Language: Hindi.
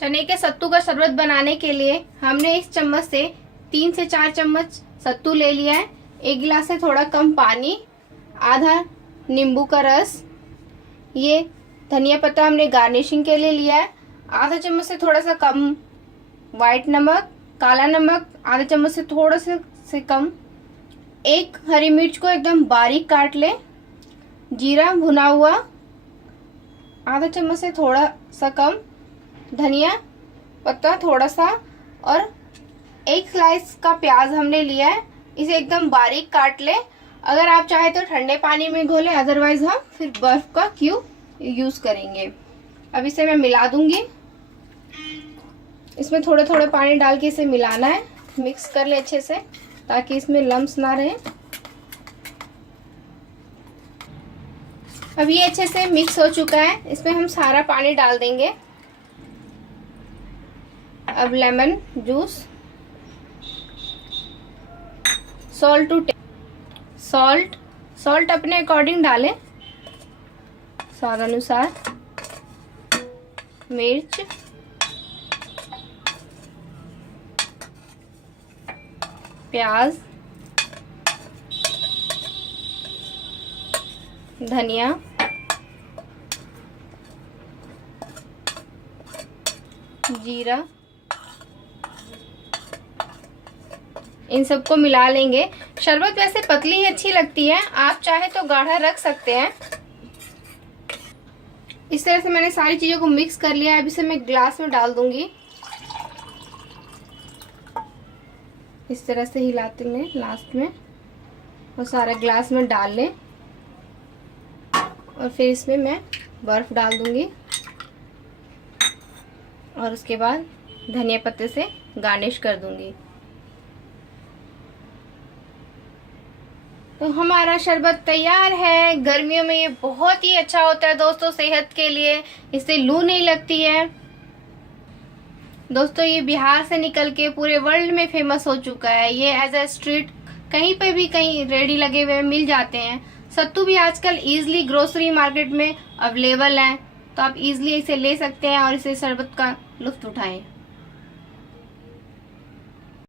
चने के सत्तू का शरबत बनाने के लिए हमने इस चम्मच से 3 से 4 चम्मच सत्तू ले लिया है। 1 गिलास से थोड़ा कम पानी, आधा नींबू का रस, ये धनिया पत्ता हमने गार्निशिंग के लिए लिया है। आधा चम्मच से थोड़ा सा कम व्हाइट नमक, काला नमक आधा चम्मच से थोड़ा से कम। 1 हरी मिर्च को एकदम बारीक काट ले। जीरा भुना हुआ आधा चम्मच से थोड़ा सा कम। धनिया पत्ता थोड़ा सा, और 1 स्लाइस का प्याज हमने लिया है, इसे एकदम बारीक काट ले। अगर आप चाहे तो ठंडे पानी में घोले, अदरवाइज हम फिर बर्फ का क्यूब यूज करेंगे। अब इसे मैं मिला दूंगी। इसमें थोड़े थोड़े पानी डाल के इसे मिलाना है, मिक्स कर ले अच्छे से ताकि इसमें लम्स ना रहे। अब ये अच्छे से मिक्स हो चुका है, इसमें हम सारा पानी डाल देंगे। अब लेमन जूस, सॉल्ट अपने अकॉर्डिंग डालें, स्वाद अनुसार। मिर्च, प्याज, धनिया, जीरा, इन सबको मिला लेंगे। शरबत वैसे पतली ही अच्छी लगती है, आप चाहे तो गाढ़ा रख सकते हैं। इस तरह से मैंने सारी चीजों को मिक्स कर लिया है। अब इसे मैं ग्लास में डाल दूंगी। इस तरह से हिलाते हैं लास्ट में, और सारा ग्लास में डाल लें। और फिर इसमें मैं बर्फ डाल दूंगी, और उसके बाद धनिया पत्ते से गार्निश कर दूंगी। तो हमारा शरबत तैयार है। गर्मियों में ये बहुत ही अच्छा होता है दोस्तों, सेहत के लिए। इससे लू नहीं लगती है। दोस्तों ये बिहार से निकल के पूरे वर्ल्ड में फेमस हो चुका है। ये एज अ स्ट्रीट कहीं पे भी कहीं रेडी लगे हुए मिल जाते हैं। सत्तू भी आजकल इजीली ग्रोसरी मार्केट में अवेलेबल है, तो आप इजीली इसे ले सकते हैं और इसे शरबत का लुत्फ उठाएं।